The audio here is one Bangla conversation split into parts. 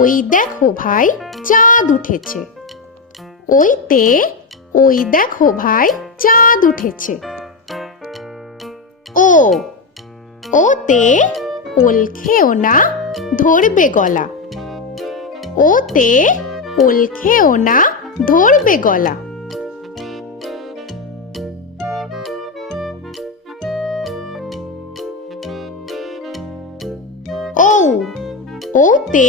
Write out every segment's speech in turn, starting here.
ওই দেখো ভাই চাঁদ উঠেছে ওইতে ওই দেখো ভাই চাঁদ উঠেছে ও ওতে ওল খেও না ধরবে গলা ওতে ওল খেও না ধরবে গলা ও ওতে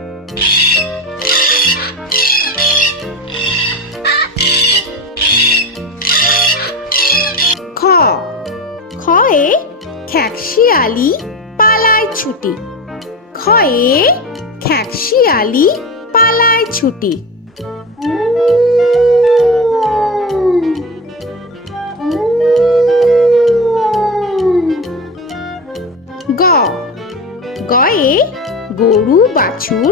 খ খয়ে খ্যাকশিয়ালি পালায় ছুটি খয়ে খ্যাকশিয়ালি পালায় ছুটি গ গয়ে গরু বাছুর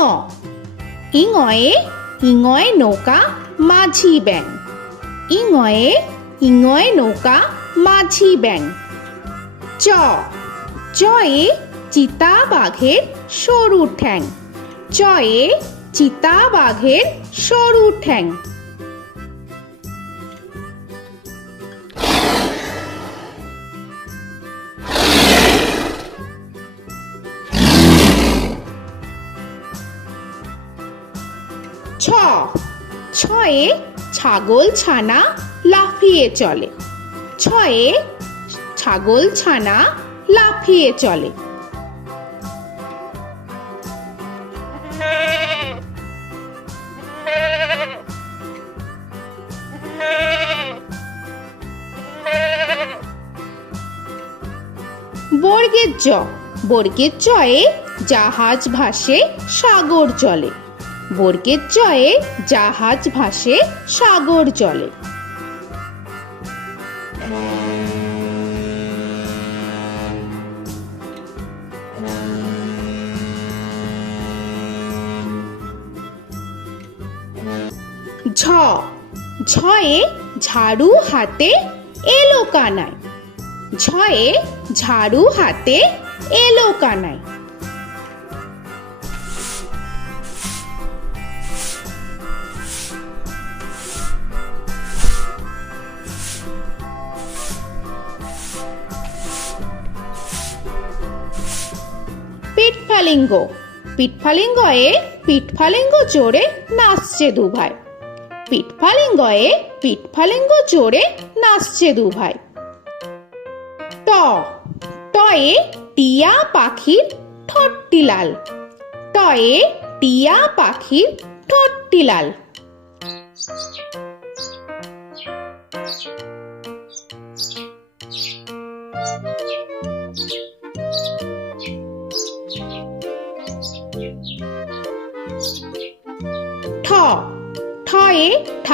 ইঙ ইঙয়ে ইঙয়ে নৌকা মাঝি ব্যাং ইঙয়ে ইঙয়ে নৌকা মাঝি ব্যাং চ চয়ে চিতা বাঘের সরু ঠ্যাং চয়ে চিতা বাঘের সরু ঠ্যাং ছ ছয়ে ছাগল ছানা লাফিয়ে চলে ছয়ে ছাগল ছানা লাফিয়ে চলে বর্গের জ বর্গের জয়ে জাহাজ ভাসে সাগর চলে বর্গের জয়ে জাহাজ ভাসে সাগর জলে ঝ ঝয়ে ঝাড়ু হাতে এলো কানায় ঝয়ে ঝাড়ু হাতে এলো কানায় পিঠফালিঙ্গ পিঠফালিঙ্গয়ে পিঠফালিঙ্গ চড়ে নাচছে দু ভাই পিঠফালিঙ্গয়ে পিঠফালিঙ্গ চড়ে নাচছে দু ভাই ট টয়ে টিয়া পাখির ঠোঁটটি লাল টয়ে টিয়া পাখির ঠোঁটটি লাল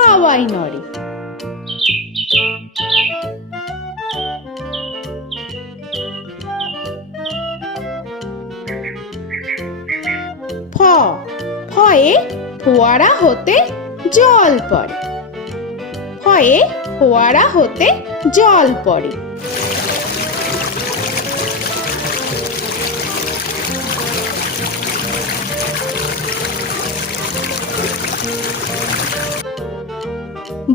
হাওয়াই নড়ে ফ ফয়ে ফোয়ারা হতে জল পড়ে ফয়ে ফোয়ারা হতে জল পড়ে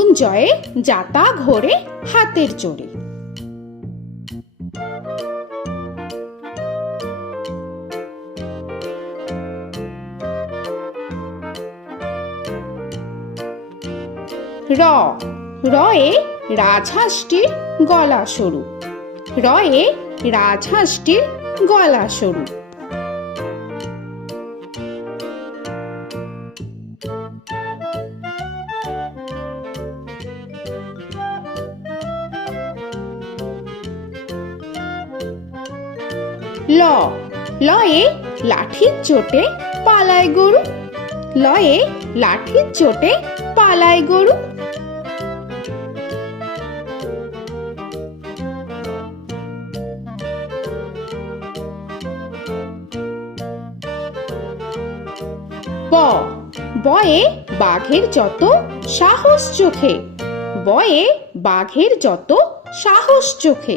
উঞ্জয়ে যাতা ঘোরে হাতের জোরে चोरे র রয়ে রাজহাঁসটির গলা সরু রয়ে রাজহাঁসটির গলা সরু ল লয়ে লাঠির চোটে পালায় গরু লয়ে লাঠির চোটে পালায় গরু ব বয়ে বাঘের যত সাহস চোখে বয়ে বাঘের যত সাহস চোখে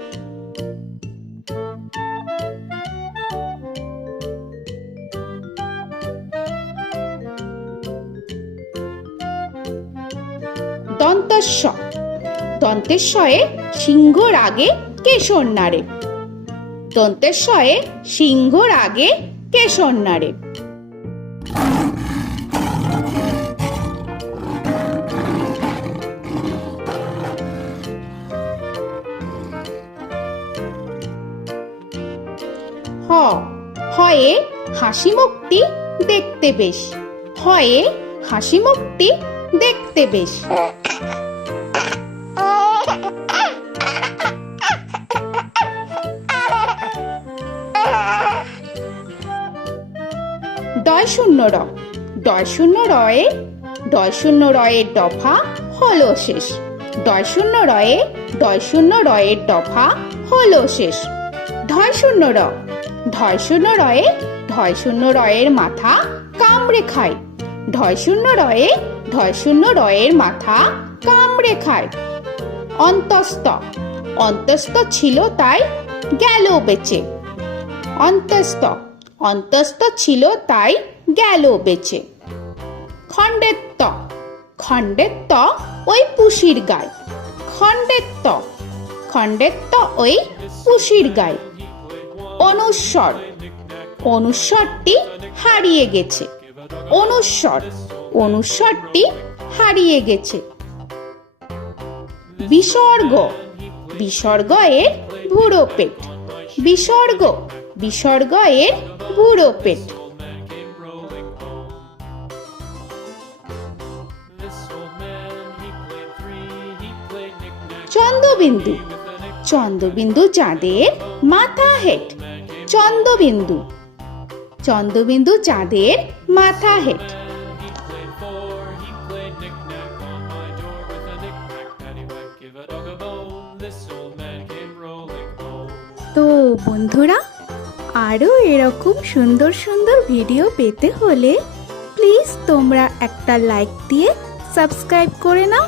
দন্তেশ্বয়ে সিংহর আগে কেশর নাড়ে দন্তেশ্বয়ে সিংহর আগে কেশর নাড়ে হ হয়ে হাসি মুক্তি দেখতে বেশ হয়ে হাসি মুক্তি দেখতে বেশ শূন্য র ডয় শূন্য রয়ে ডয় শূন্য রয়ের দফা হলো শেষ ডয় শূন্য রয়ে ডয় শূন্য রয়ের দফা হল শেষ ধয় শূন্য র ধয় শূন্য রয়ে ধয় শূন্য রয়ের মাথা কামড়ে খায় ধয় শূন্য রয়ে ধয় শূন্য রয়ের মাথা কামড়ে খায় অন্তস্ত অন্তস্ত ছিল তাই গেল বেচে অন্তস্ত অন্তস্ত ছিল তাই গেল বেঁচে খণ্ডের ত খণ্ডের ত ওই পুষির গায়ে খণ্ডের ত খণ্ডের ত ওই পুষির গায়ে অনুস্বর অনুস্বরটি হারিয়ে গেছে অনুস্বর অনুস্বরটি হারিয়ে গেছে বিসর্গ বিসর্গ এর ভুড়ো পেট বিসর্গ বিসর্গ এর ভুড়ো পেট চন্দ্রবিন্দু চন্দ্রবিন্দু চাঁদের মাথা হেট চন্দ্রবিন্দু চন্দ্রবিন্দু চাঁদের মাথা হেট তো বন্ধুরা আরও এরকম সুন্দর সুন্দর ভিডিও পেতে হলে প্লিজ তোমরা একটা লাইক দিয়ে সাবস্ক্রাইব করে নাও